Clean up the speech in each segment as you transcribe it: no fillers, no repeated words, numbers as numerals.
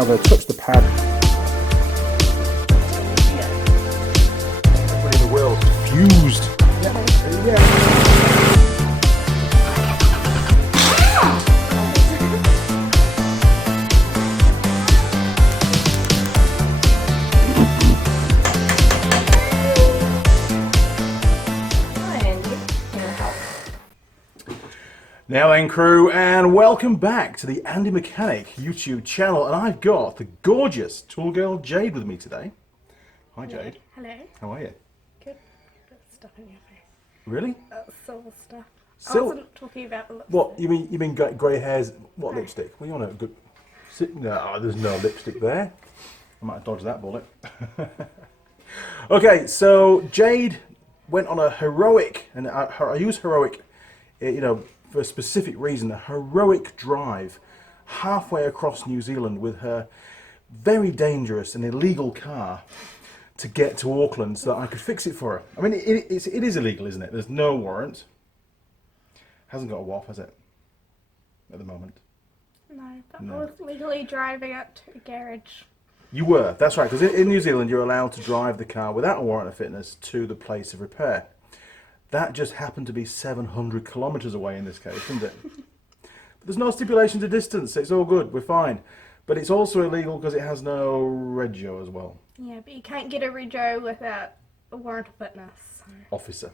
now going to touch the pad. Everybody in the world fused. Yeah. Now then, crew, and welcome back to the Andy Mechanic YouTube channel. And I've got the gorgeous tool girl Jade with me today. Hi, Jade. Hello. How are you? Good. Got stuff in your face. Really? Silver stuff. I Silver? wasn't talking about the lipstick. What, you mean grey hairs? What lipstick? Well, you want a good... No, there's no lipstick there. I might have dodged that bullet. Okay, so Jade went on a heroic, and I use heroic, you know, for a specific reason, a heroic drive halfway across New Zealand with her very dangerous and illegal car to get to Auckland so that I could fix it for her. I mean, it is illegal, isn't it? There's no warrant. Hasn't got a WAF, has it? At the moment. No, but I was legally driving it to a garage. You were, that's right, because in New Zealand you're allowed to drive the car without a warrant of fitness to the place of repair. That just happened to be 700 kilometres away in this case, isn't it? But there's no stipulation to distance, it's all good, we're fine. But it's also illegal because it has no rego as well. Yeah, but you can't get a rego without a warrant of fitness. Officer.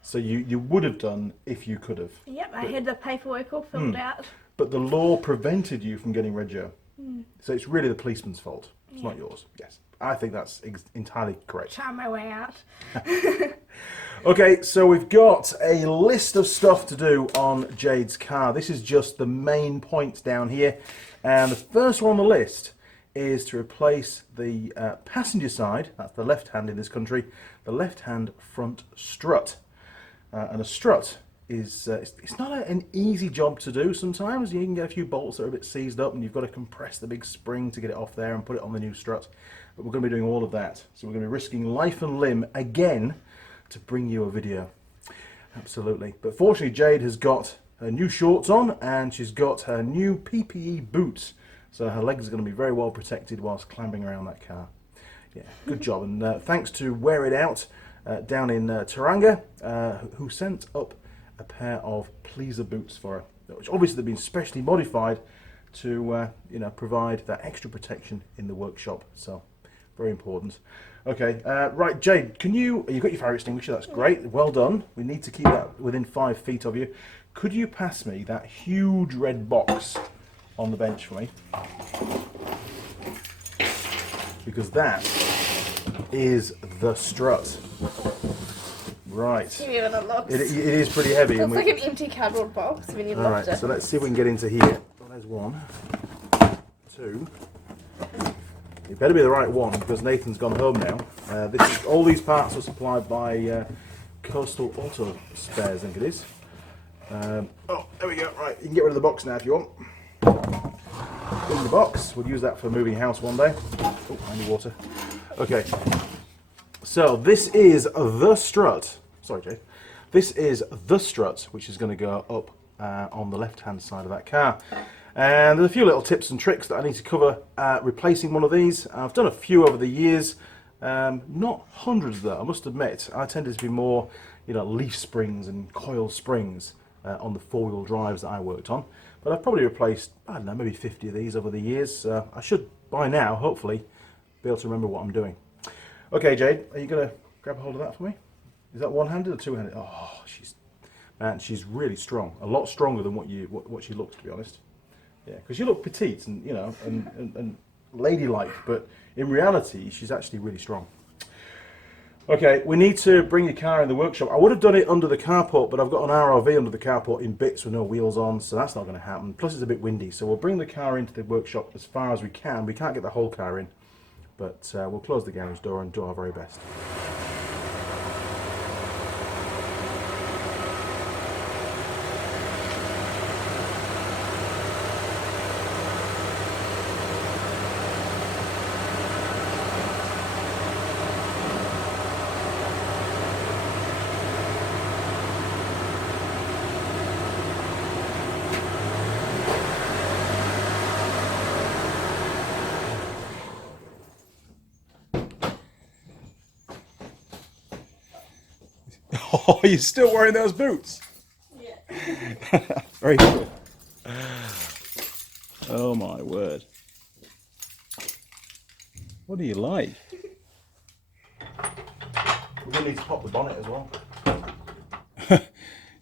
So you would have done if you could have. Yep, I had the paperwork all filled out. But the law prevented you from getting rego. So it's really the policeman's fault. It's not yours. Yes. I think that's entirely correct. Charm my way out. Okay, so we've got a list of stuff to do on Jade's car. This is just the main points down here. And the first one on the list is to replace the passenger side, that's the left hand in this country, the left hand front strut. And a strut is, it's not an easy job to do sometimes. You can get a few bolts that are a bit seized up and you've got to compress the big spring to get it off there and put it on the new strut. But we're going to be doing all of that. So we're going to be risking life and limb again to bring you a video. Absolutely. But fortunately Jade has got her new shorts on and she's got her new PPE boots. So her legs are going to be very well protected whilst clambering around that car. Yeah, good job. And thanks to Wear It Out down in Tauranga, who sent up a pair of pleaser boots for her, which obviously have been specially modified to you know, provide that extra protection in the workshop. So very important. Okay, right, Jade, you've got your fire extinguisher, that's great, well done. We need to keep that within 5 feet of you. Could you pass me that huge red box on the bench for me? Because that is the strut. Right. Even it looks. It is pretty heavy. It's like an empty cardboard box when you lift it. Alright, so let's see if we can get into here. Oh, there's one. Two. It better be the right one because Nathan's gone home now. All these parts are supplied by Coastal Auto Spares, I think it is. Oh, there we go. Right, you can get rid of the box now if you want. In the box. We'll use that for moving house one day. Oh, I need water. Okay. So this is the strut. Sorry, Jade. This is the strut, which is going to go up on the left-hand side of that car. And there's a few little tips and tricks that I need to cover replacing one of these. I've done a few over the years, not hundreds though, I must admit. I tended to be more, you know, leaf springs and coil springs on the four-wheel drives that I worked on. But I've probably replaced, I don't know, maybe 50 of these over the years. I should, by now, hopefully, be able to remember what I'm doing. Okay, Jade, are you going to grab a hold of that for me? Is that one-handed or two-handed? Oh, she's really strong. A lot stronger than what she looks, to be honest. Yeah, because you look petite and, you know, and ladylike, but in reality, she's actually really strong. Okay, we need to bring your car in the workshop. I would have done it under the carport, but I've got an RRV under the carport in bits with no wheels on, so that's not going to happen. Plus, it's a bit windy, so we'll bring the car into the workshop as far as we can. We can't get the whole car in, but we'll close the garage door and do our very best. Oh, you're still wearing those boots? Yeah. Very good. Oh my word. What do you like? We're going to need to pop the bonnet as well.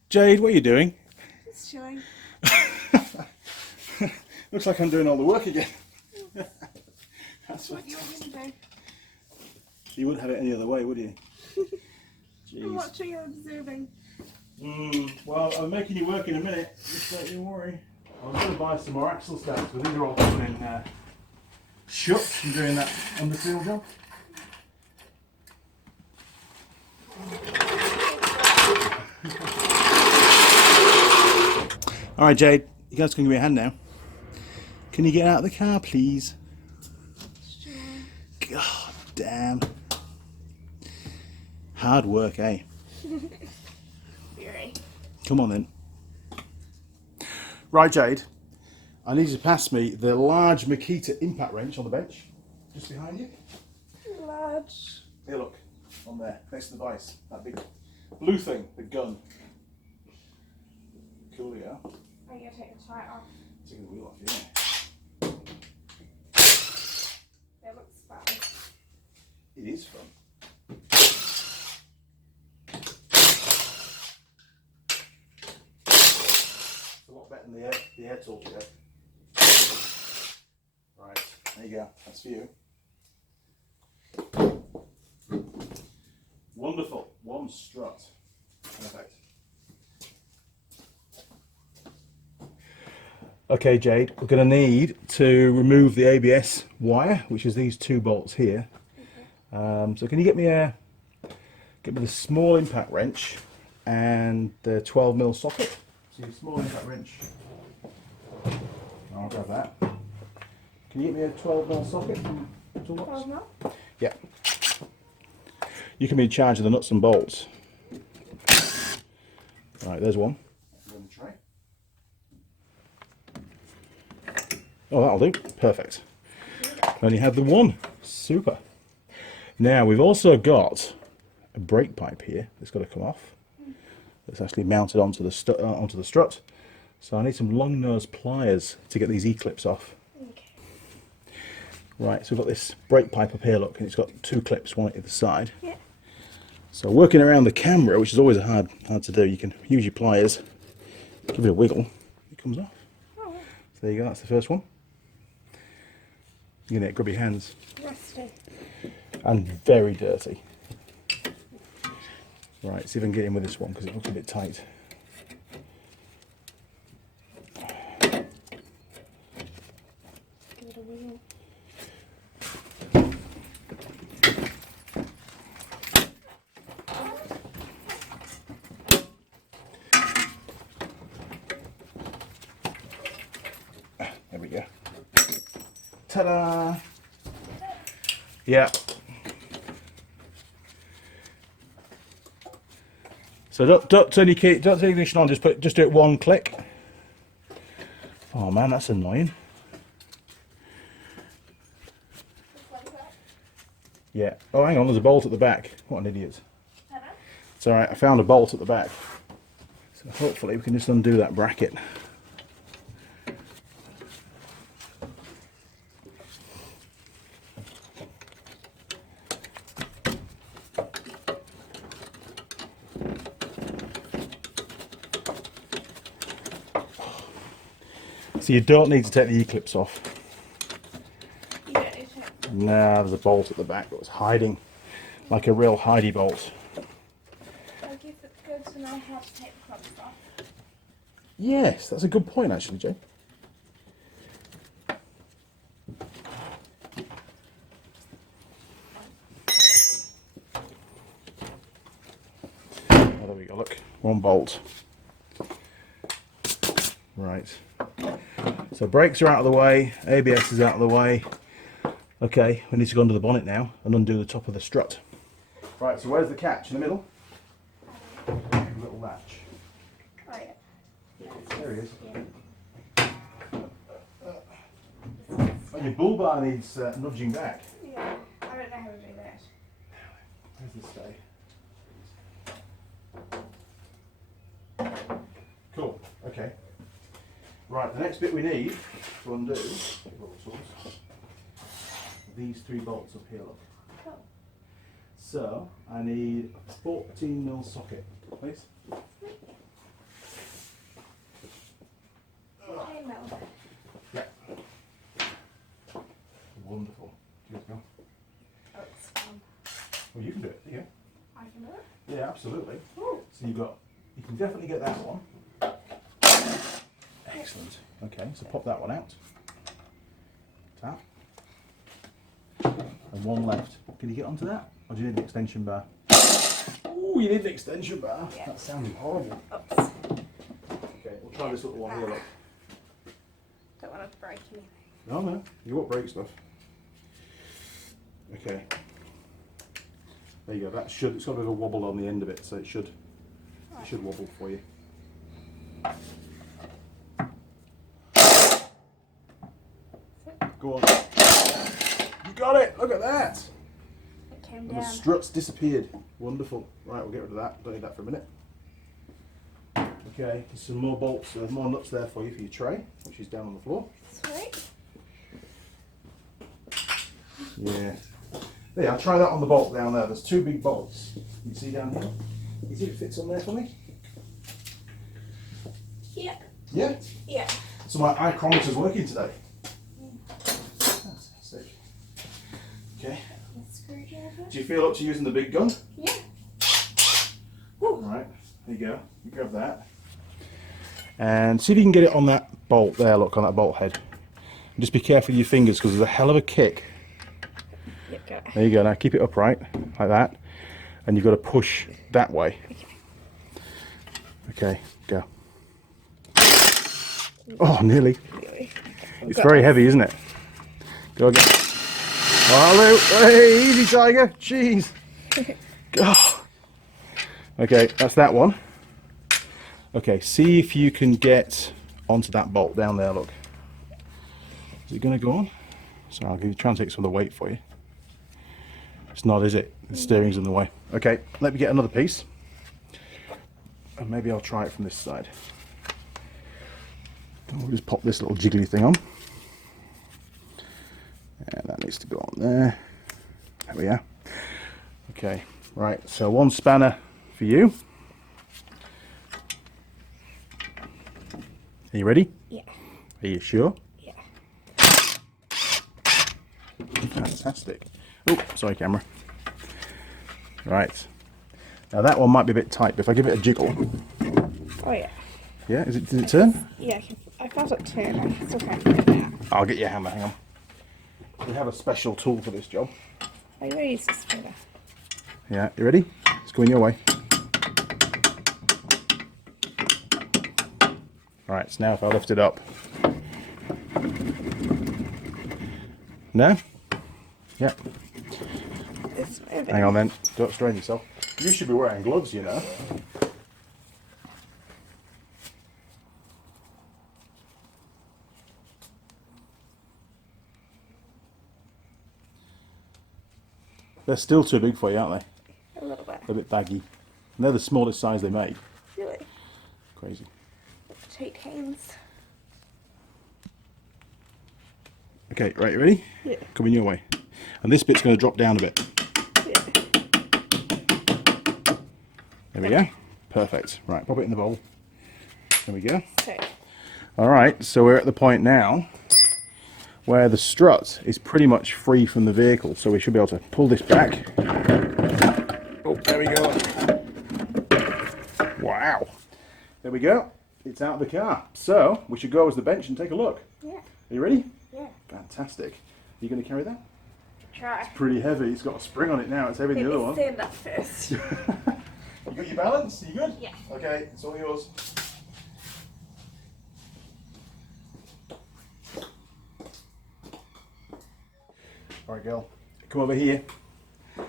Jade, what are you doing? Just chilling. Looks like I'm doing all the work again. That's what you want me to do. You wouldn't have it any other way, would you? I'm watching and observing. Well, I'm making you work in a minute. Just don't you worry. I was going to buy some more axle stands, but these are all coming in shut from doing that underseal job. Alright Jade, you guys can give me a hand now. Can you get out of the car please? Sure. God damn. Hard work, eh? Very. Come on then. Right Jade, I need you to pass me the large Makita impact wrench on the bench. Just behind you. Large. Here look, on there, next to the vice. That big blue thing, the gun. Cool, yeah. I'm going to take the tie off. Taking the wheel off, yeah. That looks fun. It is fun. It's a lot better than the air tool today. Right, there you go. That's for you. Wonderful. One strut. Perfect. Okay, Jade, we're going to need to remove the ABS wire, which is these two bolts here. Okay. So can you get me the small impact wrench and the 12mm socket? So your small impact wrench. I'll grab that. Can you get me a 12mm socket from Toolbox? 12mm? Yeah. You can be in charge of the nuts and bolts. Right, there's one. Oh, that'll do. Perfect. And you have the one. Super. Now, we've also got a brake pipe here that's got to come off. It's actually mounted onto the strut. So I need some long nose pliers to get these E-clips off. Okay. Right, so we've got this brake pipe up here, look, and it's got two clips, one at either side. Yeah. So working around the camera, which is always hard to do, you can use your pliers, give it a wiggle, it comes off. Oh, yeah. So there you go, that's the first one. You get grubby hands. Rusty. And very dirty. Right, see if I can get in with this one because it looks a bit tight. Give it a wiggle. There we go. Ta-da! Yeah. So don't turn your key, don't turn the ignition on. Just do it one click. Oh man, that's annoying. Just like that. Yeah. Oh, hang on. There's a bolt at the back. What an idiot. Hello? It's all right. I found a bolt at the back. So hopefully we can just undo that bracket. So you don't need to take the E-clips off. You don't need to. Nah, there's a bolt at the back that was hiding, like a real hidey bolt. I guess it's good to know how to take the clubs off. Yes, that's a good point actually, Jay. Oh, there we go, look, one bolt. Right. So brakes are out of the way, ABS is out of the way. Okay, we need to go under the bonnet now and undo the top of the strut. Right, so where's the catch? In the middle? Little latch. Oh, yeah. There he is. Yeah. Oh, your bull bar needs nudging back. Yeah. I don't know how to do that. Where's the stay? Right, the next bit we need to undo these 3 bolts up here, look. Oh. So, I need a 14mm socket, please. Okay, Mel. Yeah. Wonderful. Here we go. Oh, it's fun. Well, you can do it, yeah. I can do it. Yeah, absolutely. Ooh. So you can definitely get that one. Excellent. Okay, so pop that one out. Tap. And one left. Can you get onto that? Or do you need an extension bar? Oh, you need an extension bar? Yeah. That sounded horrible. Oops. Okay, we'll try this little one here, look. Don't want to break anything. No, you won't break stuff. Okay. There you go. It's got a bit of a wobble on the end of it, so it should wobble for you. Go on. You got it! Look at that! It came And the down. struts disappeared. Wonderful. Right, we'll get rid of that. Don't need that for a minute. Okay, there's some more bolts, more nuts there for you for your tray, which is down on the floor. Sweet. Yeah. There, I'll try that on the bolt down there. There's 2 big bolts. You can see down here? You see if it fits on there for me? Yeah. Yeah? Yeah. So my eye chronometer's working today. Fantastic. Okay. Screwdriver. Do you feel up to using the big gun? Yeah. Right, there you go. You grab that. And see if you can get it on that bolt there, look, on that bolt head. And just be careful with your fingers because there's a hell of a kick. Yep, got it. There you go, now keep it upright, like that. And you've got to push that way. Okay, go. Oh, nearly. Really? It's very heavy, isn't it? Go again. Oh, hey, easy, tiger. Jeez. Oh. Okay, that's that one. Okay, see if you can get onto that bolt down there, look. Is it going to go on? So I'll try and take some of the weight for you. It's not, is it? The steering's in the way. Okay, let me get another piece. And maybe I'll try it from this side. And we'll just pop this little jiggly thing on. And that needs to go on there. There we are. Okay, right, so 1 spanner for you. Are you ready? Yeah. Are you sure? Yeah. Fantastic. Oh, sorry, camera. Right. Now that one might be a bit tight, but if I give it a jiggle. Oh yeah. Yeah, does it turn? Yeah, I felt it turning. It's okay. I'll get your hammer, hang on. We have a special tool for this job. Are you ready to use this spinner? Yeah, you ready? It's going your way. Right, so now if I lift it up. No? Yep. It's moving. Hang on then, don't strain yourself. You should be wearing gloves, you know. They're still too big for you, aren't they? A little bit. They're a bit baggy. And they're the smallest size they make. Really? Crazy. Cheat hands. Okay, right, you ready? Yeah. Coming your way. And this bit's going to drop down a bit. Yeah. There we go. Perfect. Right, pop it in the bowl. There we go. Okay. Alright, so we're at the point now where the strut is pretty much free from the vehicle. So we should be able to pull this back. Oh, there we go. Wow. There we go. It's out of the car. So we should go as the bench and take a look. Yeah. Are you ready? Yeah. Fantastic. Are you going to carry that? Try. Pretty heavy. It's got a spring on it now. It's heavier than the other one. Stand up first. You got your balance? Are you good? Yeah. Okay, it's all yours. Alright, girl. Come over here. Oh,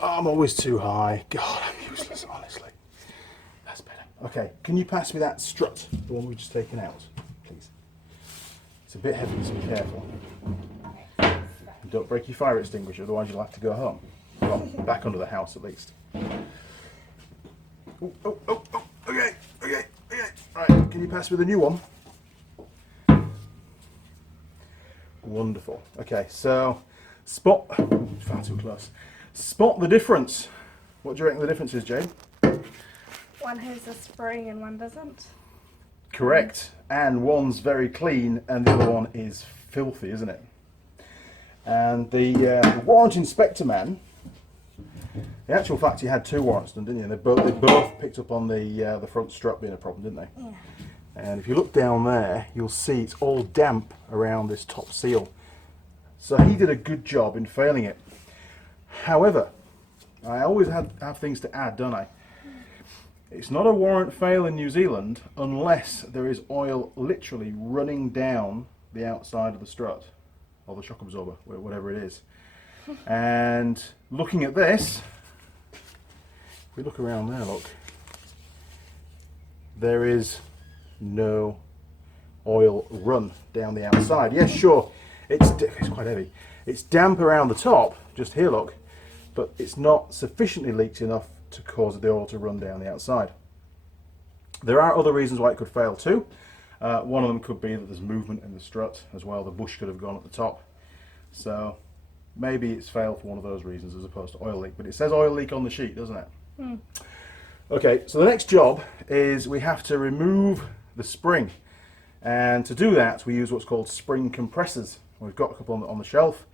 I'm always too high. God, I'm useless, honestly. That's better. Okay, can you pass me that strut? The one we've just taken out, please. It's a bit heavy, so be careful. And don't break your fire extinguisher, otherwise you'll have to go home. Well, back under the house at least. Oh, okay. Right, can you pass me the new one? Wonderful. Okay, so spot, far too close. Spot the difference. What do you reckon the difference is, Jade? One has a spring and one doesn't. Correct. And one's very clean and the other one is filthy, isn't it? And the warrant inspector man, the actual fact he had 2 warrants done, didn't you? They both picked up on the front strut being a problem, didn't they? Yeah. And if you look down there, you'll see it's all damp around this top seal. So he did a good job in failing it. However, I always have things to add, don't I? It's not a warrant fail in New Zealand unless there is oil literally running down the outside of the strut or the shock absorber, whatever it is. And looking at this, if we look around there, look, there is no oil run down the outside. Yes, sure, it's quite heavy. It's damp around the top, just here, look, but it's not sufficiently leaked enough to cause the oil to run down the outside. There are other reasons why it could fail too. One of them could be that there's movement in the strut as well. The bush could have gone at the top. So maybe it's failed for one of those reasons as opposed to oil leak. But it says oil leak on the sheet, doesn't it? Mm. Okay, so the next job is we have to remove the spring. And to do that, we use what's called spring compressors. We've got a couple on the shelf.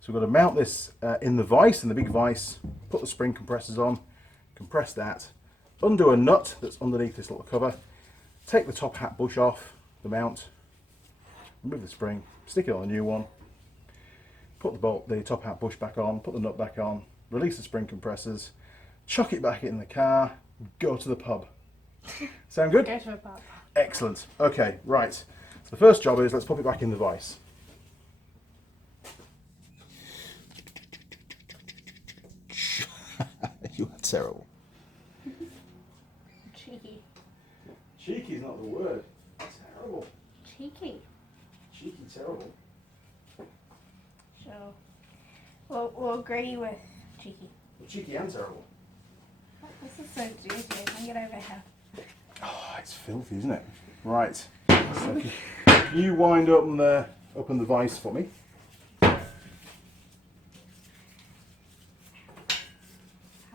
So we've got to mount this in the vise, in the big vise, put the spring compressors on, compress that, undo a nut that's underneath this little cover, take the top hat bush off the mount, remove the spring, stick it on a new one, put the top hat bush back on, put the nut back on, release the spring compressors, chuck it back in the car, go to the pub. Sound good? Go to a pub. Excellent. Okay, right. So the first job is let's pop it back in the vise. You are terrible. Cheeky. Cheeky is not the word. Terrible. Cheeky. Cheeky, terrible. So, we'll agree with cheeky. Well, cheeky and terrible. This is so dirty. I can get over here. Oh, it's filthy, isn't it? Right. So can you wind open the vise for me? How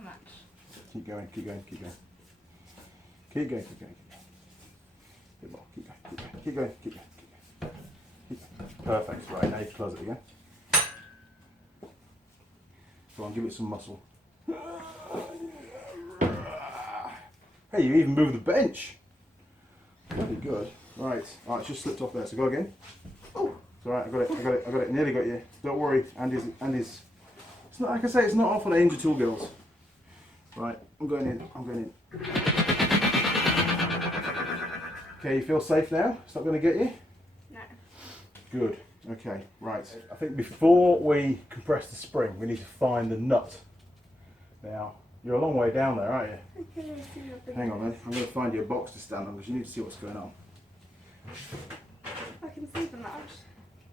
much? Keep going, keep going, keep going. Keep going, keep going, keep going. Bit more, keep going, keep going, keep going, keep going, keep going. Keep going. Perfect. Right, now you can close it again. Go on, give it some muscle. Hey, you even moved the bench. Pretty good. Right, it's just slipped off there, so go again. Oh, it's alright, I got it, nearly got you. Don't worry, Andy's, it's not, like I say, it's not off on Angel Tool Girls. Right, I'm going in. Okay, you feel safe now? It's not going to get you? No. Good, okay, right. I think before we compress the spring, we need to find the nut. Now, you're a long way down there, aren't you? Hang on then, I'm going to find you a box to stand on because you need to see what's going on. I can see the nut.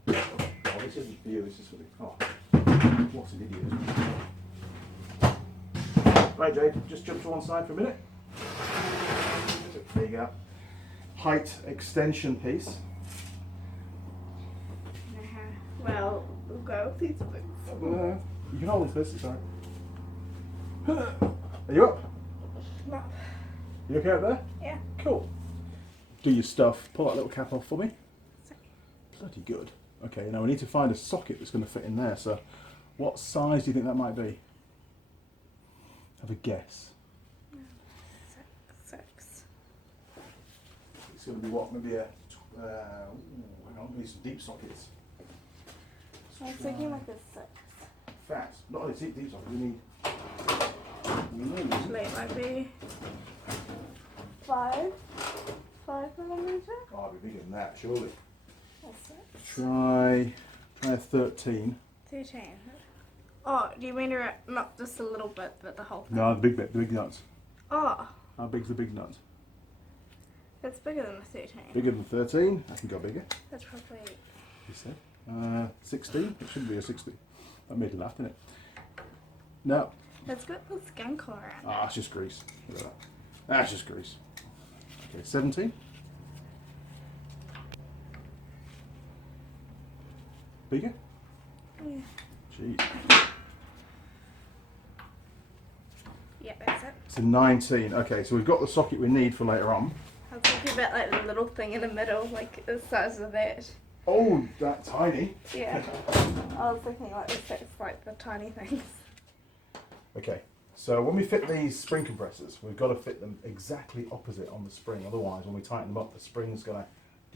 Oh, this isn't for you, this is for the car. What an idiot. Right, Jade, just jump to one side for a minute. There you go. Height extension piece. Well, we'll go with these boots. You can hold this, it's alright. Are you up? No. You okay up there? Yeah. Cool. Do your stuff. Pull that little cap off for me. Sorry. Bloody good. Okay, now we need to find a socket that's going to fit in there. So, what size do you think that might be? Have a guess. 6. It's going to be what? Maybe a. Hang on, we need some deep sockets. I was thinking like a 6. Fat. Not only deep sockets, we need. Actually, it might be 5 millimeter. Oh, it'd be bigger than that, surely. That's it. Try a 13. 13. Oh, do you mean not just a little bit, but the whole thing? No, the big bit, the big nuts. Oh, How big's the big nut? it's bigger than the 13. Bigger than 13? I can go bigger. That's probably... You said. 16? It shouldn't be a 60. That made you laugh, didn't it? No. It's got the skunk around. Ah, it's just grease. Look at that. That's just grease. Okay, 17. Bigger? Yeah. Jeez. Yeah, that's it. It's a 19. Okay, so we've got the socket we need for later on. I was thinking about like the little thing in the middle, like the size of that. Oh, that tiny. Yeah. I was thinking like it's like the tiny things. Okay, so when we fit these spring compressors, we've got to fit them exactly opposite on the spring. Otherwise, when we tighten them up, the spring's going to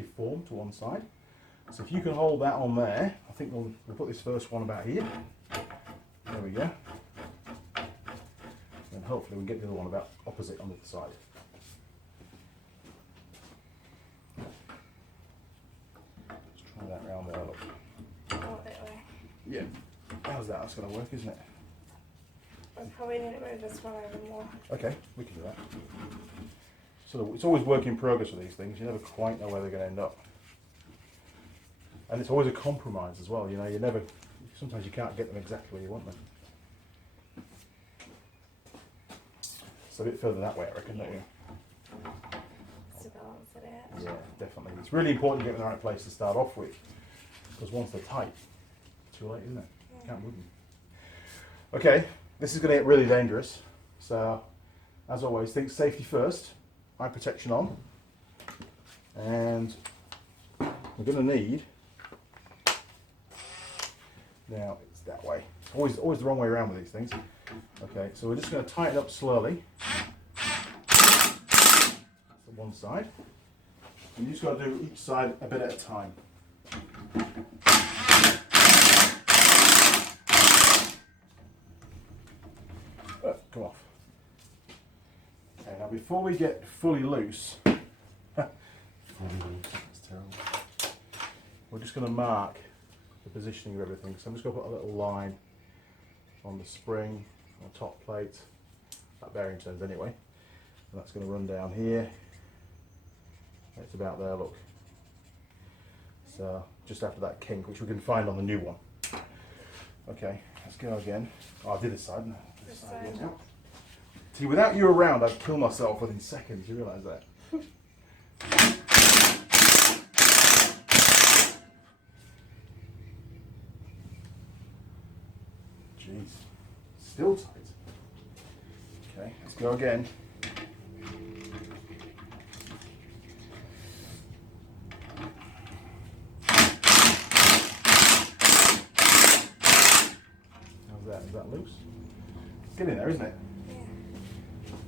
deform to one side. So if you can hold that on there, I think we'll put this first one about here. There we go. And hopefully we can get the other one about opposite on the other side. Let's try that round there, look. Oh, that way. Yeah, how's that? That's going to work, isn't it? I probably need to move this one over more. Okay, we can do that. So it's always work in progress with these things. You never quite know where they're going to end up. And it's always a compromise as well. You know, sometimes you can't get them exactly where you want them. It's a bit further that way, I reckon, don't you? To balance it out. Yeah, definitely. It's really important to get them in the right place to start off with. Because once they're tight, it's too late, isn't it? Yeah. Can't move them. Okay, this is going to get really dangerous. So, as always, think safety first. Eye protection on. And we're going to need... Now, it's that way. Always the wrong way around with these things. Okay, so we're just going to tighten up slowly. That's the one side. And you just got to do each side a bit at a time. Come off. Okay, now before we get fully loose, that's terrible. We're just going to mark the positioning of everything. So I'm just going to put a little line on the spring, on the top plate. That bearing turns anyway. And that's going to run down here. It's about there, look. So just after that kink, which we can find on the new one. Okay, let's go again. Oh, I did this side. This side. Yeah. See, without you around, I'd kill myself within seconds. You realise that? Jeez, still tight. Okay, let's go again. How's that? Is that loose? It's getting there, isn't it? Yeah.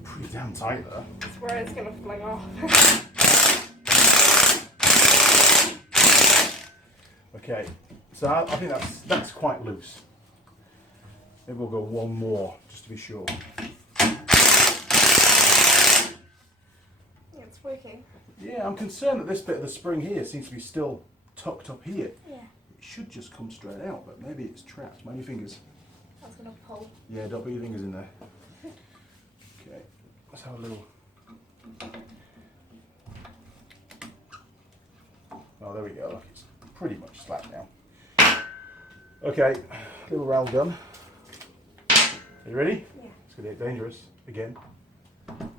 Pretty damn tight there. That's where it's going to fling off. Okay, so I think that's quite loose. Maybe we'll go one more, just to be sure. It's working. Yeah, I'm concerned that this bit of the spring here seems to be still tucked up here. Yeah. It should just come straight out, but maybe it's trapped. Mind your fingers. I was going to pull. Yeah, don't put your fingers in there. Okay, let's have a little... Oh, there we go. Look, it's pretty much slack now. Okay, little round gun. Are you ready? Yeah. It's going to get dangerous again. Look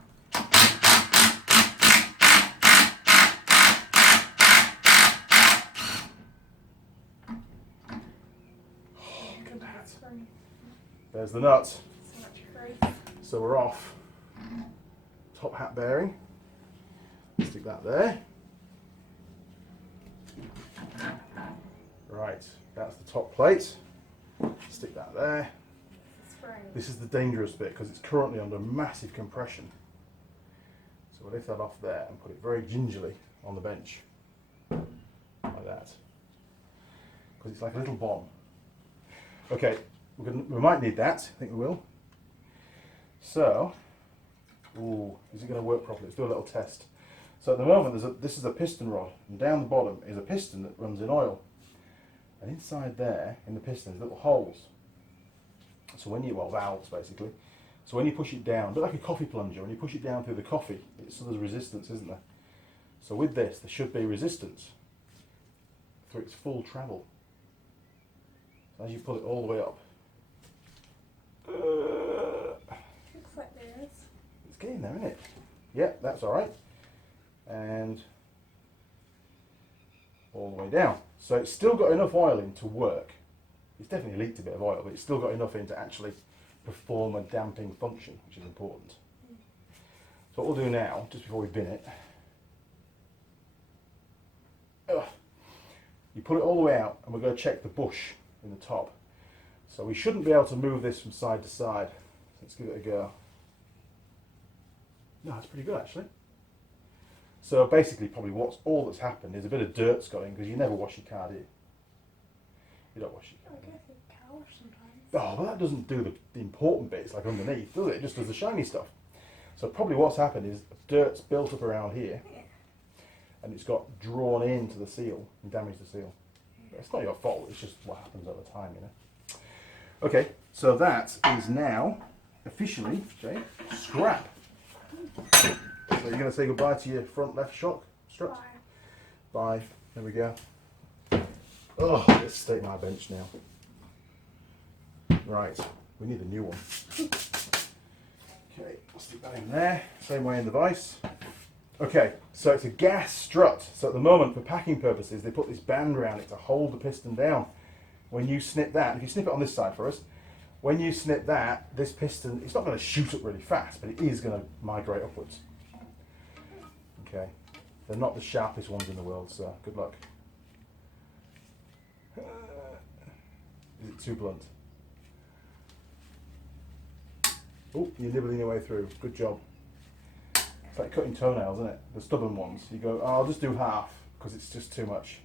at that. There's the nut. So much grease. So we're off. Top hat bearing. Stick that there. Right, that's the top plate. Stick that there. This is the dangerous bit because it's currently under massive compression. So we'll lift that off there and put it very gingerly on the bench. Like that. Because it's like a little bomb. Okay, we might need that. I think we will. So, ooh, is it going to work properly? Let's do a little test. So at the moment, this is a piston rod, and down the bottom is a piston that runs in oil. And inside there, in the piston, there's little holes. So when you, well, valves basically. So when you push it down, a bit like a coffee plunger, when you push it down through the coffee, so there's resistance, isn't there? So with this, there should be resistance through its full travel. So as you pull it all the way up, Looks like there is. it's getting there, isn't it? Yeah, that's all right. And all the way down. So it's still got enough oil in to work. It's definitely leaked a bit of oil, but it's still got enough in to actually perform a damping function, which is important. So what we'll do now, just before we bin it, you pull it all the way out, and we're going to check the bush in the top. So we shouldn't be able to move this from side to side. Let's give it a go. No, that's pretty good actually. So basically, probably all that's happened is a bit of dirt's got in, because you never wash your car, do you? You don't wash your car. I guess you cow sometimes. Oh, well, that doesn't do the important bits like underneath, does it? It just does the shiny stuff. So probably what's happened is dirt's built up around here, and it's got drawn into the seal and damaged the seal. It's not your fault, it's just what happens over time, you know. Okay, so that is now officially, Jay, scrap. So you're going to say goodbye to your front left shock strut? Bye. Bye. There we go. Oh, let's stake my bench now. Right, we need a new one. Okay, I'll stick that in there. Same way in the vise. Okay, so it's a gas strut. So at the moment, for packing purposes, they put this band around it to hold the piston down. When you snip that, if you snip it on this side for us, when you snip that, this piston, it's not going to shoot up really fast, but it is going to migrate upwards. Okay, they're not the sharpest ones in the world, so good luck. Is it too blunt? Oh, you're nibbling your way through. Good job. It's like cutting toenails, isn't it? The stubborn ones. You go, oh, I'll just do half, because it's just too much.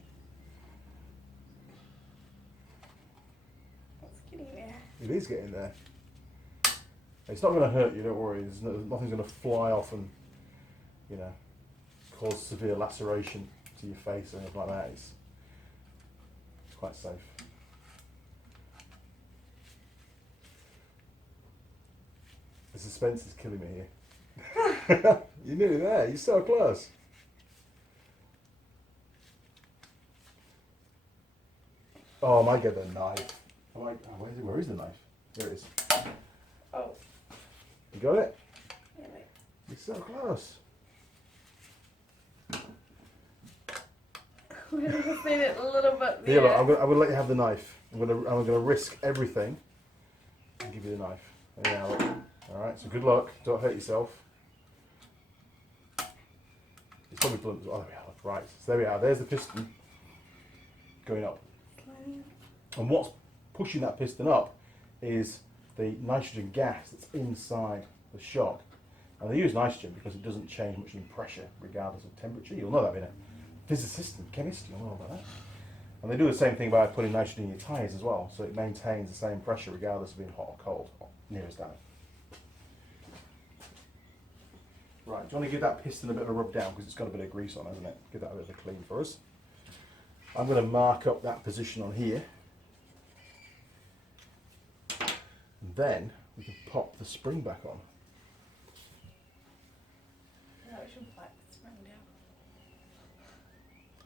It's getting there. It is getting there. It's not going to hurt you, don't worry. Nothing's going to fly off and, you know, cause severe laceration to your face or anything like that. It's quite safe. The suspense is killing me here. You're nearly there. You're so close. Oh, I might get the knife. Where is the knife? There it is. Oh. You got it? Yeah, wait. You're so close. We just need it a little bit Here, there. look, I'm gonna let you have the knife. I'm gonna risk everything and give you the knife. There you are, look. All right. So good luck. Don't hurt yourself. It's probably blunt. Oh, there we are. Right. So there we are. There's the piston going up. And what's pushing that piston up is the nitrogen gas that's inside the shock. And they use nitrogen because it doesn't change much in pressure regardless of temperature. You'll know that being a physicist and chemist, you'll know about that. And they do the same thing by putting nitrogen in your tyres as well, so it maintains the same pressure regardless of being hot or cold, or near as damn. Right, do you want to give that piston a bit of a rub down because it's got a bit of grease on, hasn't it? Give that a bit of a clean for us. I'm going to mark up that position on here. And then we can pop the spring back on. No, it should flex spring down.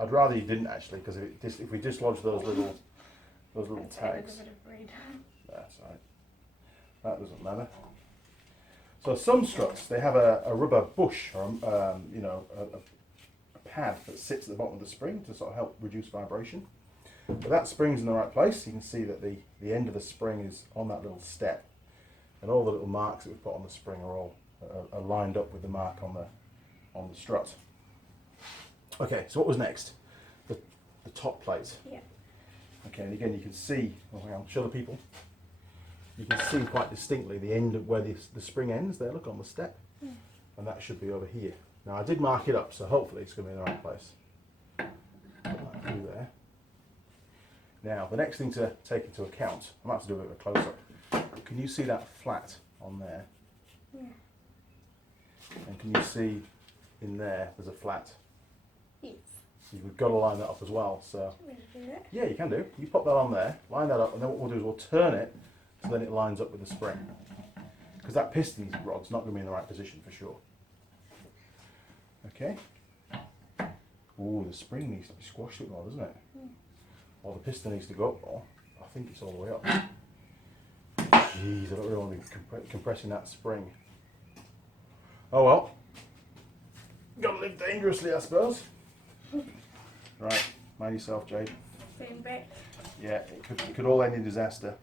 I'd rather you didn't actually, because if we dislodge those little It's a tags, bit of braid. that's all right. That doesn't matter. So some struts, they have a rubber bush or you know, a pad that sits at the bottom of the spring to sort of help reduce vibration. But that spring's in the right place. You can see that the end of the spring is on that little step, and all the little marks that we've put on the spring are all are lined up with the mark on the strut. Okay, so what was next? The top plate. Yeah. Okay, and again you can see, I'll show the people. You can see quite distinctly the end of where the spring ends there, look on the step. And that should be over here. Now I did mark it up, so hopefully it's going to be in the right place. Put that through there. Now the next thing to take into account, I might have to do a bit of a close-up. Can you see that flat on there? Yeah. And can you see in there, there's a flat? Yes. You've got to line that up as well. So Can we do that? yeah, you can do. You pop that on there, line that up, and then what we'll do is we'll turn it so then it lines up with the spring. Because that piston rod's not going to be in the right position for sure. Okay. Oh, the spring needs to be squashed a bit more, doesn't it? Or the piston needs to go up more. I think it's all the way up. Jeez, I don't really want to be compressing that spring. Oh well. Gotta live dangerously, I suppose. Right, mind yourself, Jade. Stand back. Yeah, it could all end in disaster.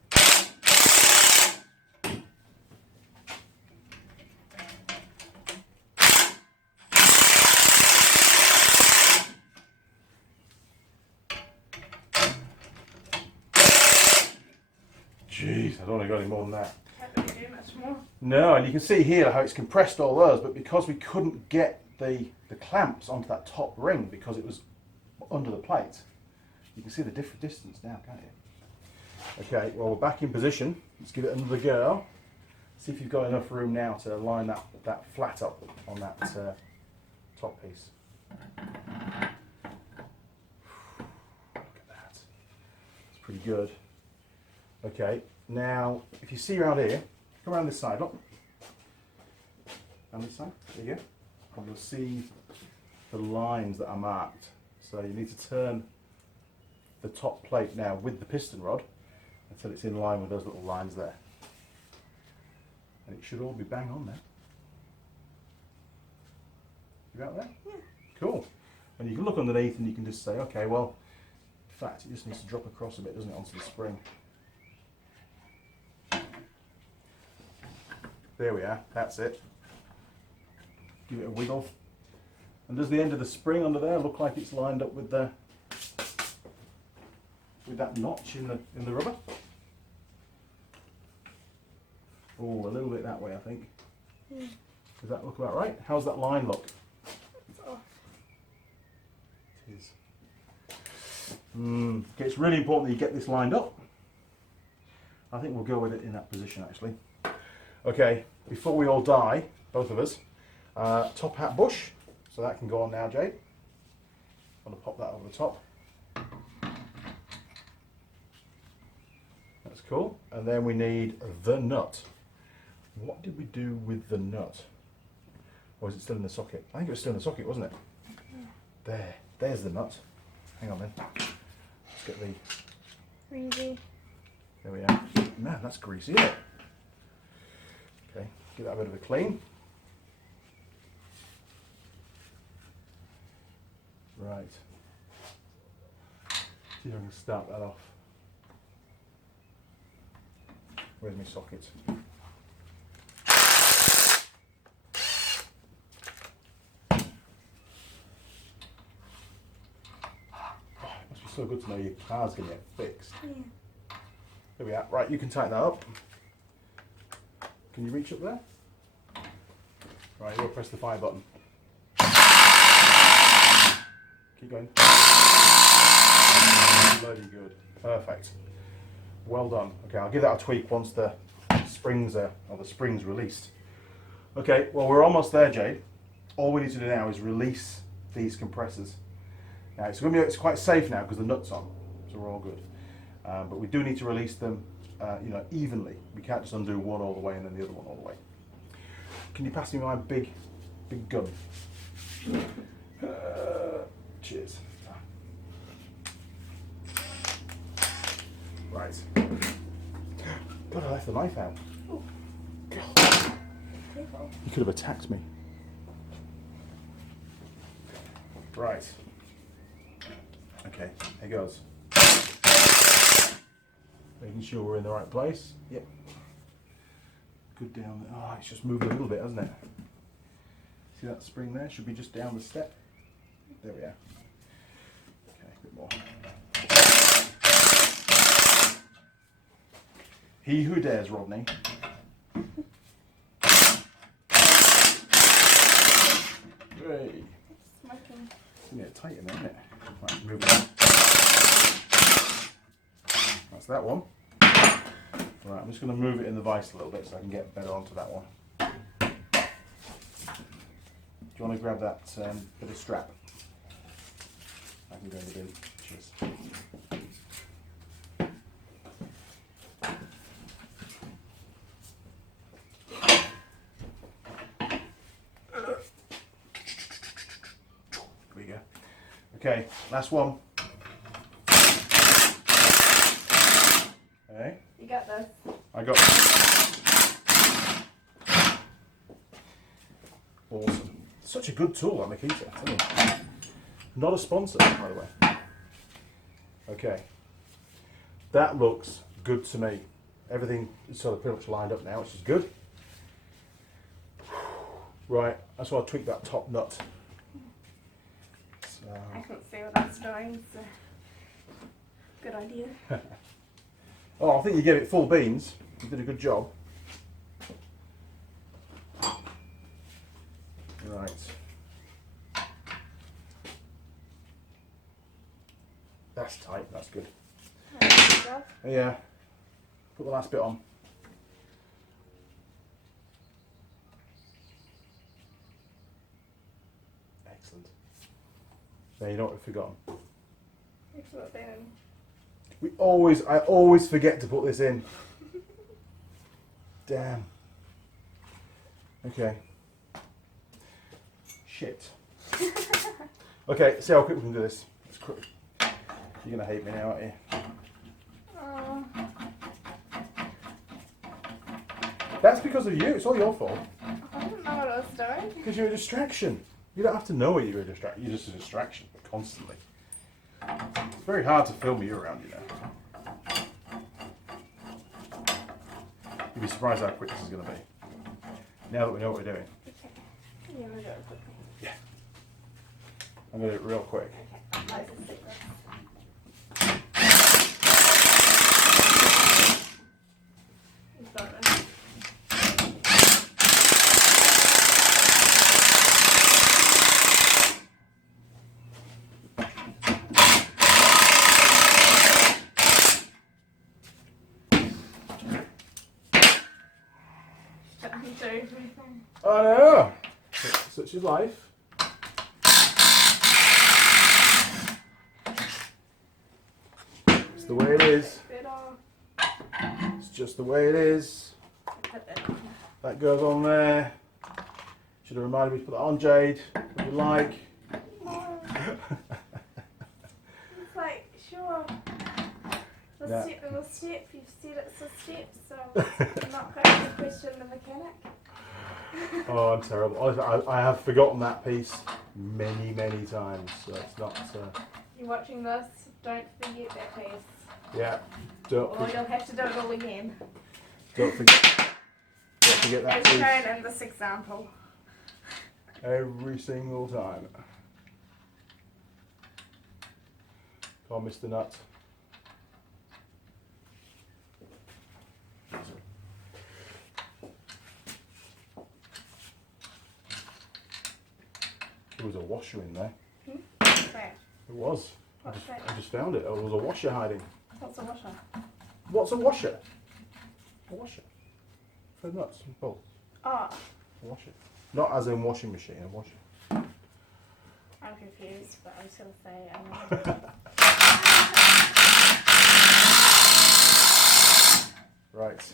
Jeez, I don't want to go any more than that. Can't really do much more. No, and you can see here how it's compressed all those, but because we couldn't get the clamps onto that top ring because it was under the plate, you can see the different distance now, can't you? Okay, well we're back in position. Let's give it another go. See if you've got enough room now to line that flat up on that top piece. Look at that. It's pretty good. Okay, now if you see around here, come around this side, look. Around this side, there you go. And you'll see the lines that are marked. So you need to turn the top plate now with the piston rod until it's in line with those little lines there. And it should all be bang on there. You got that? Yeah. Cool. And you can look underneath and you can just say, okay, well, in fact, it just needs to drop across a bit, doesn't it, onto the spring. There we are, that's it. Give it a wiggle. And does the end of the spring under there look like it's lined up with that notch in the rubber? Oh, a little bit that way, I think. Yeah. Does that look about right? How's that line look? It's off. It is. Okay, it's really important that you get this lined up. I think we'll go with it in that position actually. Okay, before we all die, both of us, top hat bush. So that can go on now, Jade. I'm going to pop that over the top. That's cool. And then we need the nut. What did we do with the nut? Or is it still in the socket? I think it was still in the socket, wasn't it? There's the nut. Hang on then. Let's get the... Greasy. There we are. Man, that's greasy, isn't it? Okay, give that a bit of a clean. Right. See if I can start that off. Where's my socket? Must be so good to know your car's going to get fixed. Yeah. There we are. Right, you can tighten that up. Can you reach up there? Right, you'll press the fire button. Keep going. Bloody good. Perfect. Well done. Okay, I'll give that a tweak once the springs are, or the spring's released. Okay, well we're almost there, Jade. All we need to do now is release these compressors. Now it's quite safe now because the nut's on, so we're all good. But we do need to release them, evenly. We can't just undo one all the way and then the other one all the way. Can you pass me my big gun? Cheers. Right. God, I left the knife out. Oh. God. You could have attacked me. Right. Okay, here goes. Making sure we're in the right place. Yep. Good down there. Oh, it's just moved a little bit, hasn't it? See that spring there? Should be just down the step. There we are. Okay, a bit more. He who dares, Rodney. Hey. It's smoking. Yeah, tight in there, isn't it? Right, move it. That's that one. Right, I'm just going to move it in the vise a little bit so I can get better onto that one. Do you want to grab that bit of strap? I can go in the bin. Cheers. There we go. Okay, last one. Okay. You got this. I got it. Awesome. Such a good tool, that Makita. Not a sponsor, by the way. Okay. That looks good to me. Everything is sort of pretty much lined up now, which is good. Right, that's why I tweaked that top nut. So. I couldn't see what I was doing, so good idea. Oh, I think you gave it full beans. You did a good job. Right. That's tight, that's good. Good job. Yeah. Put the last bit on. Excellent. Now you know what we've forgotten. Excellent then. I always forget to put this in. Damn. Okay. Shit. Okay, see how quick we can do this. It's quick. You're gonna hate me now, aren't you? That's because of you. It's all your fault. I didn't know what I was doing. Because you're a distraction. You don't have to know you're a distraction. You're just a distraction constantly. It's very hard to film you around, you know. You'd be surprised how quick this is going to be. Now that we know what we're doing. Okay. Yeah, we'll do it quickly. Yeah. I'm going to do it real quick. Okay. Close the secret. You've got it. Undo everything. I know. Such is life. It's the way it is. It's just the way it is. Put that on. That goes on there. Should have reminded me to put that on, Jade. What do you like? No. It's like, sure. The Yeah. step is a step. You've said it's a step, so I'm not going to question the mechanic. Oh, I'm terrible. I have forgotten that piece many, many times. So it's not. You're watching this, don't forget that piece. Yeah. Don't Or you'll have to do it all again. forget that As piece shown in this example. every single time. Can't miss the nut. There was a washer in there. What's that? It was. What's that? I just found it. There was a washer hiding. What's a washer? What's a washer? A washer. For nuts and bolts. Oh, A washer. Not as in washing machine, a washer. I'm confused, but I'm just going to say Right.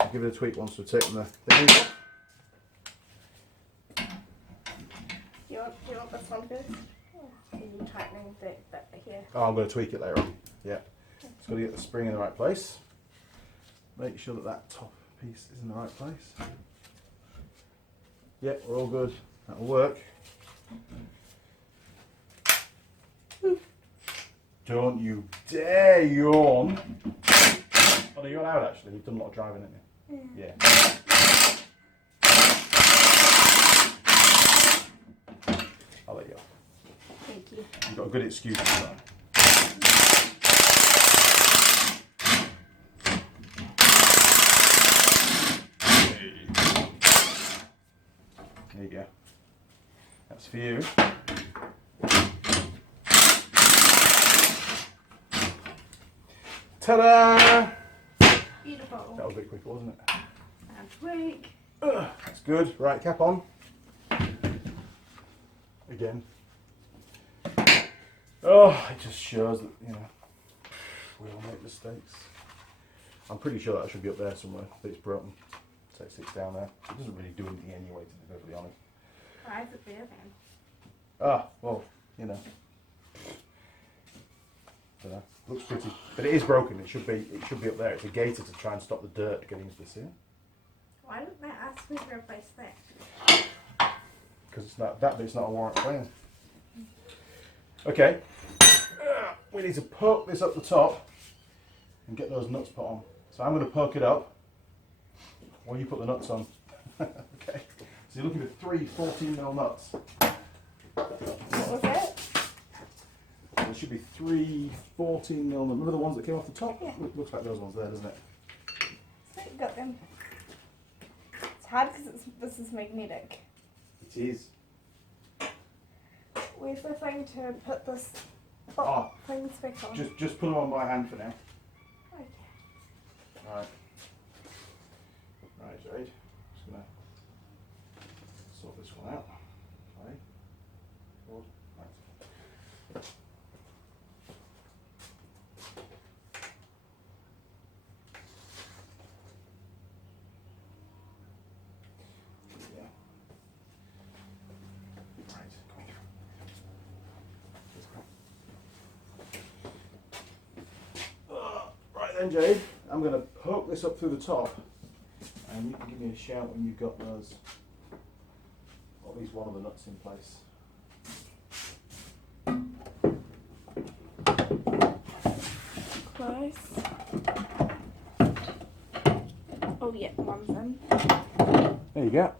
I'll give it a tweak once we've taken the thing off. do you want this one first? Or are you tightening that here? Oh, I'm going to tweak it later on. Yeah. Just got to get the spring in the right place. Make sure that that top piece is in the right place. Yeah, we're all good. That'll work. Don't you dare yawn. Oh, no, you're allowed actually. You've done a lot of driving, haven't you? Yeah. I'll let you off. Thank you. You've got a good excuse for that. There you go. That's for you. Ta-da! Beautiful. That was a bit quick, wasn't it? And tweak. That's good. Right, cap on. Again. Oh, it just shows that, you know, we all make mistakes. I'm pretty sure that should be up there somewhere, but it's broken. So it sits down there. It doesn't really do anything anyway, to be perfectly honest. Why is it there then? Ah, well, you know. Dunno. Looks pretty, but it is broken. It should be up there. It's a gator to try and stop the dirt getting into the seal. Why didn't they ask me to replace that? Because it's not that bit's not a warrant claim. Okay. We need to poke this up the top. and get those nuts put on. So I'm going to perk it up while you put the nuts on. Okay. So you're looking at 3 14mm nuts. What was that? There should be 3 14mm. Remember the ones that came off the top? Yeah. Looks like those ones there, doesn't it? So you got them. It's hard because this is magnetic. It is. Where's the thing to put this things back on? Just put them on by hand for now. Okay. Right. Right, Jade. Just gonna sort this one out. Right. Forward. Right. Yeah. Right, cool. Right then, Jade, I'm going to poke this up through the top, and you can give me a shout when you've got those, or at least one of the nuts in place. Close. Oh yeah, one's in. There you go.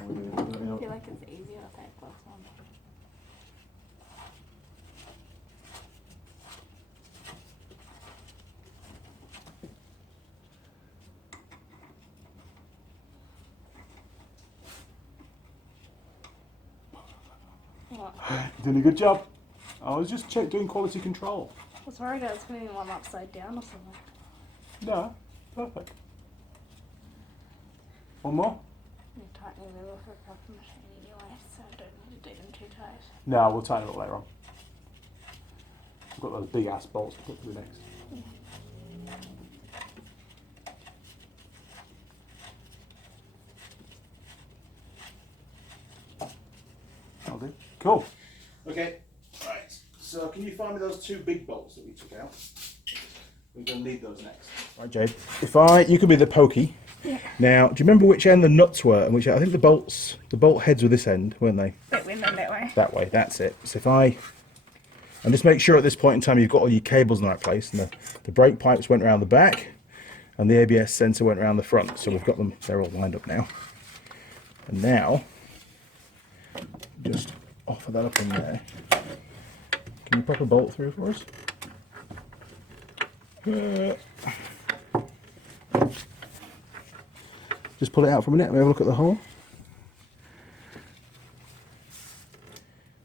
I feel like it's easier to take this one. What? You're doing a good job. I was just doing quality control. I was worried I was putting one upside down or something. No, perfect. One more? You tighten them with a proper machine anyway, so I don't need to do them too tight. No, we'll tighten it up later on. I've got those big ass bolts to put through next. That'll do. Cool. Okay, right. So can you find me those 2 big bolts that we took out? We're going to need those next. Right, Jade. You could be the pokey. Yeah. Now, do you remember which end the nuts were, and which I think the bolt heads were this end, weren't they? That went in that way. That way. That's it. So and just make sure at this point in time you've got all your cables in the right place, and the brake pipes went around the back, and the ABS sensor went around the front. So we've got them. They're all lined up now. And now, just offer that up in there. Can you pop a bolt through for us? Just pull it out for a minute and have a look at the hole.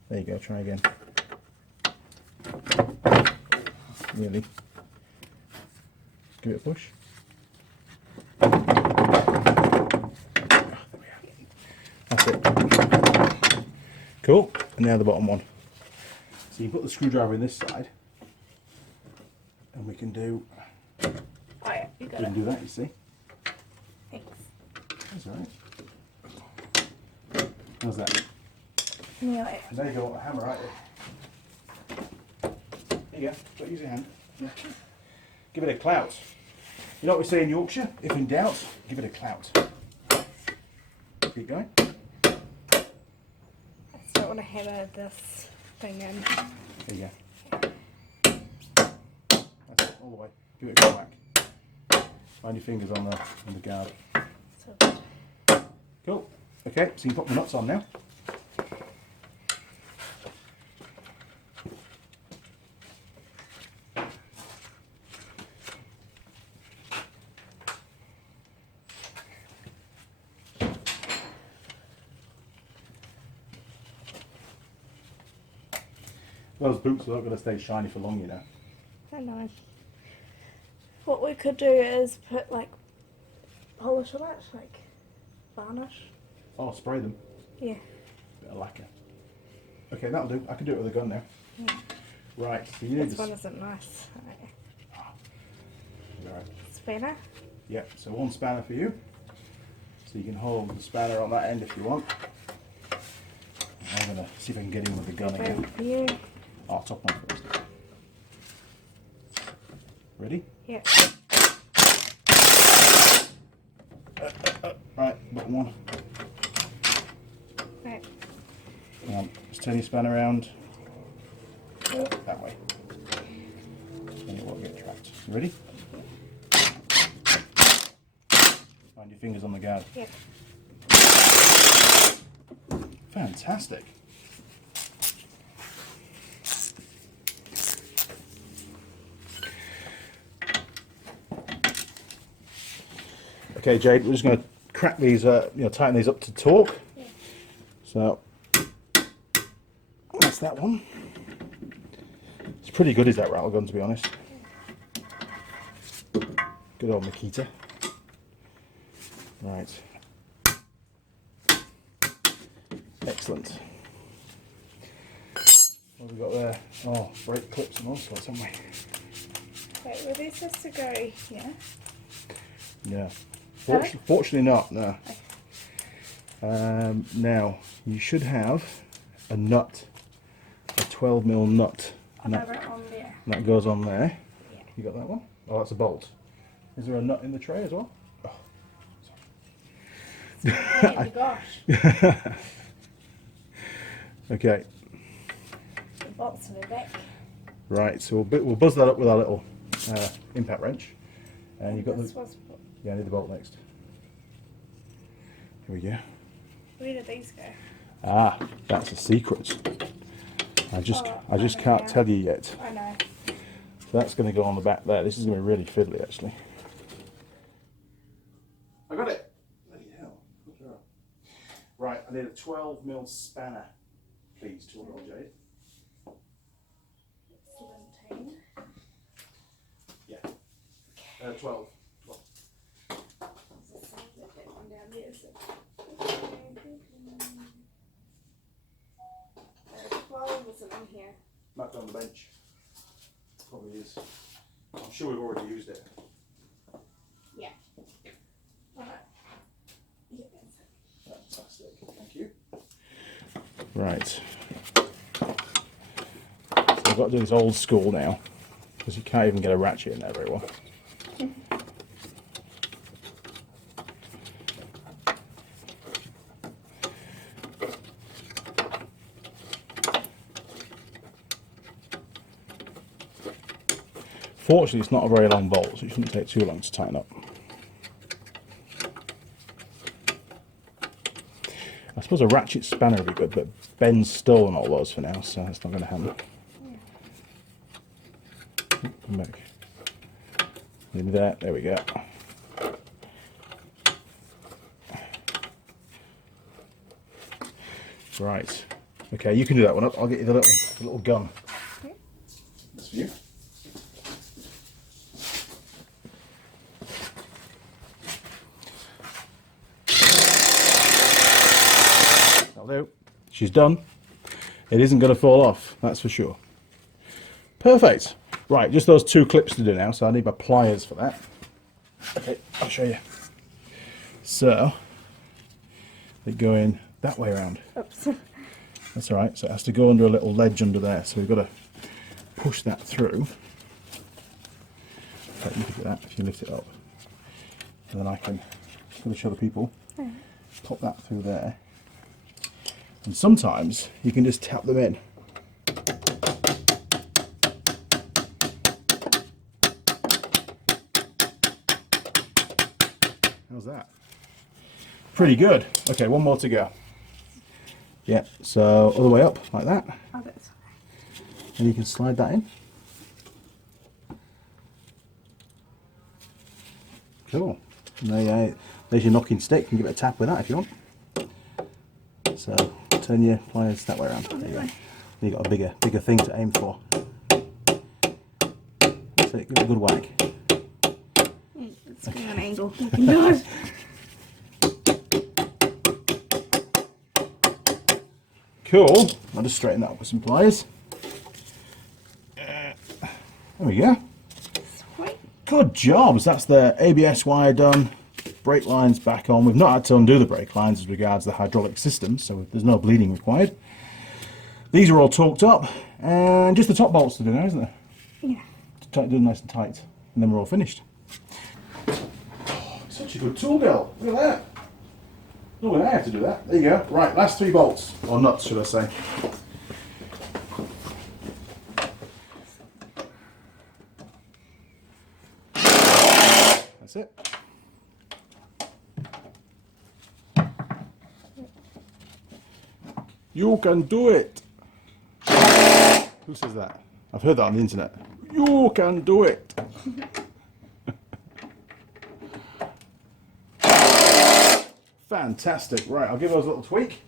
There you go, try again. Really. Give it a push. That's it. Cool. And now the bottom one. So you put the screwdriver in this side, and we can do. Oh yeah, you got We it. can do that. You see. Thanks. That's all right. How's that? Yeah. And there you go, a hammer right there. There you go. Don't use your hand. Yeah. Give it a clout. You know what we say in Yorkshire? If in doubt, give it a clout. Keep going. I still want to hammer this thing in. There you go. That's it, all the way. Give it a whack. Find your fingers on the guard. So good. Cool. Okay, so you can put the nuts on now. Those boots are not going to stay shiny for long, you know. I know. What we could do is put like polish on it, like varnish. Oh, spray them. Yeah. Bit of lacquer. Okay, that'll do. I can do it with a gun now. Yeah. Right, so you need This to... one isn't nice. Right. Spanner. Yeah, so one spanner for you. So you can hold the spanner on that end if you want. I'm going to see if I can get in with the gun again. Over for you. Oh, top one first. Ready? Yeah. Right, bottom one. Just turn your spanner around that way. And it won't get trapped. You ready? Find your fingers on the guard. Yep. Fantastic. Okay, Jade, we're just going to crack these, tighten these up to torque. Yeah. So that's that one. It's pretty good, is that rattle gun, to be honest. Good old Makita. Right. Excellent. What have we got there? Oh, brake clips and all sorts, haven't we? Wait, were these supposed to go here? Yeah. Huh? Fortunately not, no. Now, you should have a nut, a 12mm nut. I'll have it on there. And that goes on there. Yeah. You got that one? Oh, that's a bolt. Is there a nut in the tray as well? Oh, Oh my gosh. okay. The bolts in the back. Right, so we'll buzz that up with our little impact wrench. And you've got This the... was, Yeah, I need the bolt next. Here we go. where did these go? Ah, that's a secret. I just can't tell you yet. I know. So that's going to go on the back there. This is going to be really fiddly, actually. I got it. Bloody hell. Right, I need a 12mm spanner, please, to Girl Jade. 17. Yeah. 12. So sounds like that one down there, is it? 12 wasn't on here. Might be on the bench. Probably is. I'm sure we've already used it. Yeah. Alright. Yeah, that's it. Fantastic. Thank you. Right. So I've got to do this old school now, because you can't even get a ratchet in there very well. Fortunately, it's not a very long bolt, so it shouldn't take too long to tighten up. I suppose a ratchet spanner would be good, but Ben's stolen all those for now, so that's not going to happen. Come back. Maybe that. There we go. Right. Okay, you can do that one up. I'll get you the little gun. Okay. That's for you. That'll do. She's done. It isn't going to fall off, that's for sure. Perfect. Right, just those two clips to do now, so I need my pliers for that. Okay, I'll show you. So, they go in that way around. Oops. That's all right, so it has to go under a little ledge under there, so we've got to push that through. Okay, you can do that if you lift it up. And then I can, just going to show the people, pop that through there. And sometimes you can just tap them in. How's that? Pretty good. Okay, one more to go. Yeah, so all the way up like that. Oh, that's And you can slide that in. Cool. And there's your knocking stick. You can give it a tap with that if you want. So turn your pliers that way around. There you go. You've got a bigger thing to aim for. So give it a good whack. It's got an angle. You can do it. Cool. I'll just straighten that up with some pliers. There we go. Sweet. Good jobs. That's the ABS wire done. Brake lines back on. We've not had to undo the brake lines as regards the hydraulic system, so there's no bleeding required. These are all torqued up, and just the top bolts to do now, isn't there? Yeah. To do them nice and tight, and then we're all finished. Oh, such a good tool, girl. Look at that. Look, I have to do that. There you go. Right, last three bolts, or nuts, should I say. That's it. You can do it. Who says that? I've heard that on the internet. You can do it. Fantastic. Right, I'll give those a little tweak.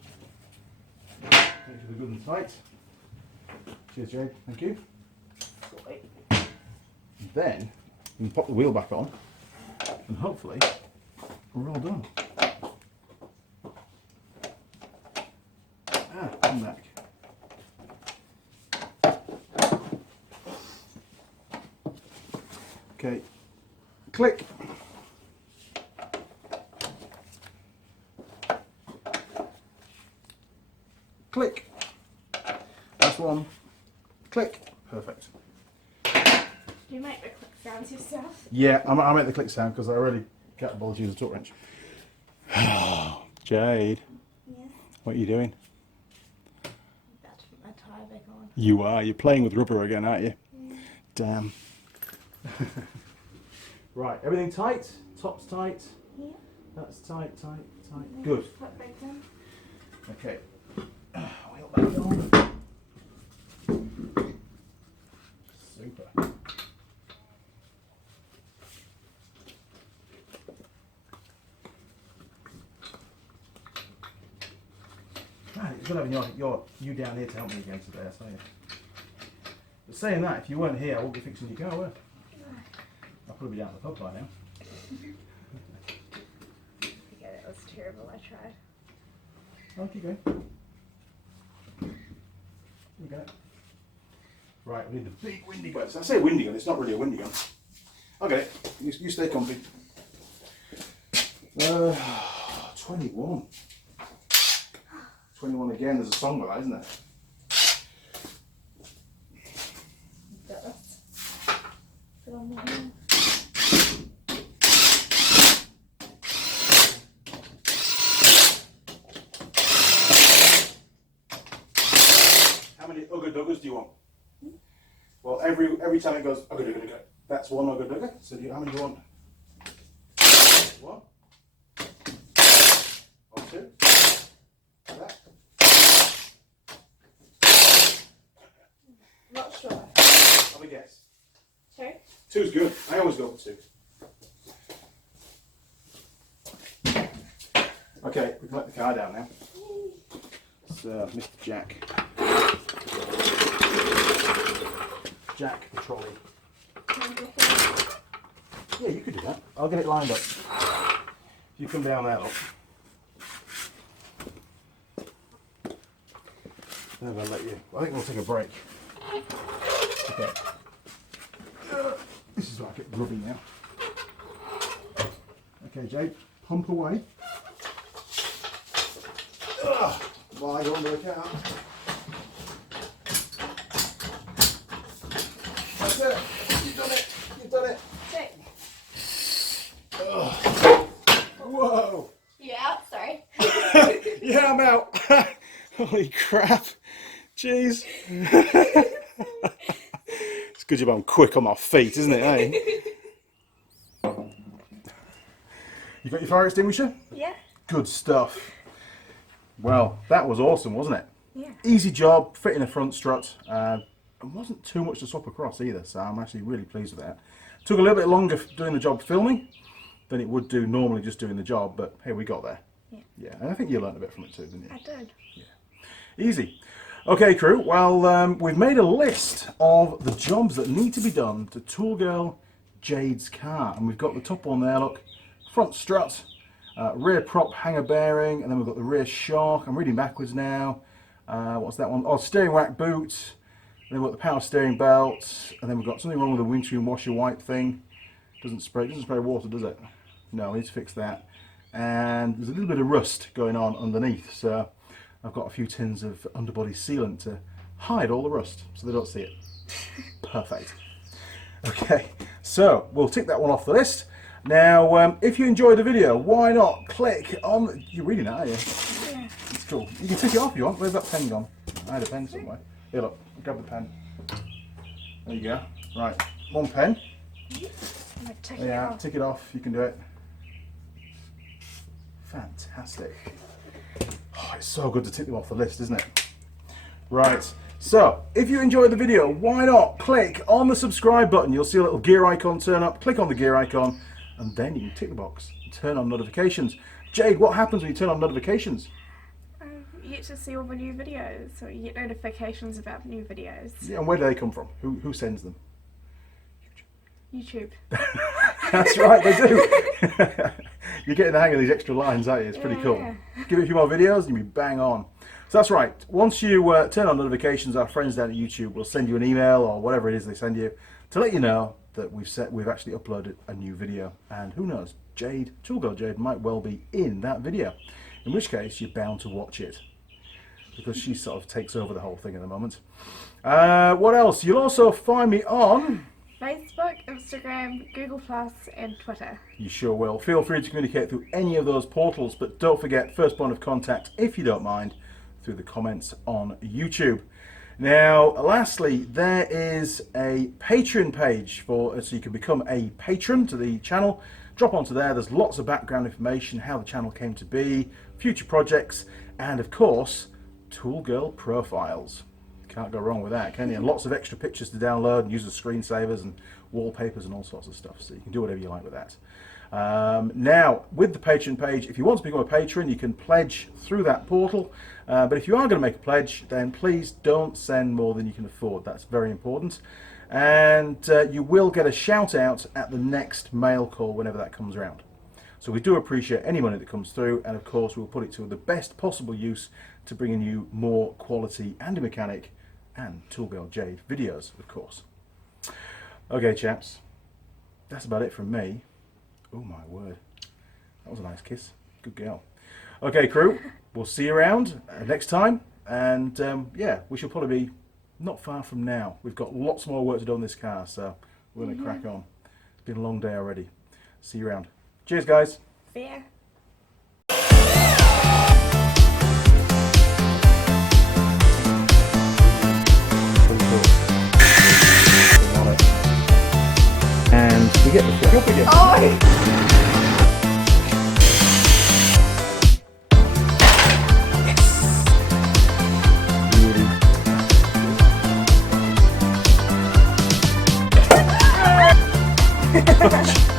Make sure they're good and tight. Cheers, Jade. Thank you. Then you can pop the wheel back on, and hopefully we're all done. Come back. Okay, click. Click. Last one. Click. Perfect. Do you make the click sounds yourself? Yeah, I make the click sound because I already can't bother to use a torque wrench. Jade, Yeah. what are you doing? About to put my tyre back on. You are. You're playing with rubber again, aren't you? Yeah. Damn. Right, everything tight? Top's tight? Yeah. That's tight, tight, tight. Good. Put back down. Okay. Wheel back on. Super. Man, it's good having you down here to help me again today, I tell you. But saying that, if you weren't here, I wouldn't be fixing your car, would I? I'll probably be out of the pub by now. Forget it, was terrible, I tried. Oh, keep going. You got it. Right, we need the big windy gun. I say windy gun, it's not really a windy gun. I'll get it. You stay comfy. 21. 21 again, there's a song with that, isn't there? Put on the wheel. How many ugga-duggers do you want? Well, every time it goes ugga-dugga-dugga, that's one ugga-dugga. So how many do you want? One? Or two? Like that? Not sure. Have a guess. Two? Two's good. I always go for two. Okay, we can let the car down now. It's Mr. Jack. Jack the trolley. Yeah, you could do that. I'll get it lined up. You come down there, look. Then I'll let you. I think we'll take a break. Okay. This is like it grubby now. Okay, Jade, pump away. While you're under the car. That's it. You've done it. You've done it. Whoa. Yeah, sorry. Yeah, I'm out. Holy crap. Jeez. It's good job I'm quick on my feet, isn't it, eh? You got your fire extinguisher? Yeah. Good stuff. Well, that was awesome, wasn't it? Yeah. Easy job, fitting a front strut. It wasn't too much to swap across either, so I'm actually really pleased with that. Took a little bit longer doing the job filming than it would do normally just doing the job, but hey, we got there. Yeah. Yeah, and I think you learned a bit from it too, didn't you? I did. Yeah. Easy. Okay, crew, well, we've made a list of the jobs that need to be done to Tool Girl Jade's car, and we've got the top one there, look, front strut, rear prop hanger bearing, and then we've got the rear shock. I'm reading backwards now. What's that one? Oh, steering rack boot. And then we've got the power steering belt, and then we've got something wrong with the windscreen washer wipe thing. Doesn't spray water, does it? No, we need to fix that. And there's a little bit of rust going on underneath, so I've got a few tins of underbody sealant to hide all the rust so they don't see it. Perfect. Okay, so we'll tick that one off the list. Now, if you enjoyed the video, why not click on... You're reading that, are you? Yeah. It's cool. You can take it off if you want. Where's that pen gone? I had a pen somewhere. Here, look. Grab the pen. There you go. Right, one pen. Tick it Yeah, off. tick it off. You can do it. Fantastic. Oh, it's so good to tick them off the list, isn't it? Right. So, if you enjoyed the video, why not click on the subscribe button? You'll see a little gear icon turn up. Click on the gear icon, and then you can tick the box and turn on notifications. Jade, what happens when you turn on notifications? You get to see all the new videos, so you get notifications about new videos. Yeah, and where do they come from? Who sends them? YouTube. That's right, they do. You're getting the hang of these extra lines, aren't you? It's pretty cool. Yeah. Give it a few more videos and you'll be bang on. So that's right. Once you turn on notifications, our friends down at YouTube will send you an email or whatever it is they send you to let you know that we've actually uploaded a new video. And who knows, Jade, Girl Jade might well be in that video. In which case, you're bound to watch it because she sort of takes over the whole thing at the moment. What else? You'll also find me on Facebook, Instagram, Google+, and Twitter. You sure will. Feel free to communicate through any of those portals, but don't forget, first point of contact, if you don't mind, through the comments on YouTube. Now, lastly, there is a Patreon page so you can become a patron to the channel. Drop onto there. There's lots of background information, how the channel came to be, future projects, and of course, Tool Girl profiles. Can't go wrong with that, can you? And lots of extra pictures to download and use as screensavers and wallpapers and all sorts of stuff. So you can do whatever you like with that. Now, with the Patreon page, if you want to become a patron, you can pledge through that portal. But if you are going to make a pledge, then please don't send more than you can afford. That's very important. And you will get a shout out at the next mail call whenever that comes around. So we do appreciate any money that comes through, and of course we'll put it to the best possible use to bringing you more quality and mechanic and Tool Girl Jade videos, of course. Okay, chaps, that's about it from me. Oh my word, that was a nice kiss. Good girl. Okay, crew, we'll see you around next time, and yeah, we shall probably be not far from now. We've got lots more work to do on this car, so we're going to crack on. It's been a long day already. See you around. Cheers, guys. See ya. And we get the job again. Oh! Yes.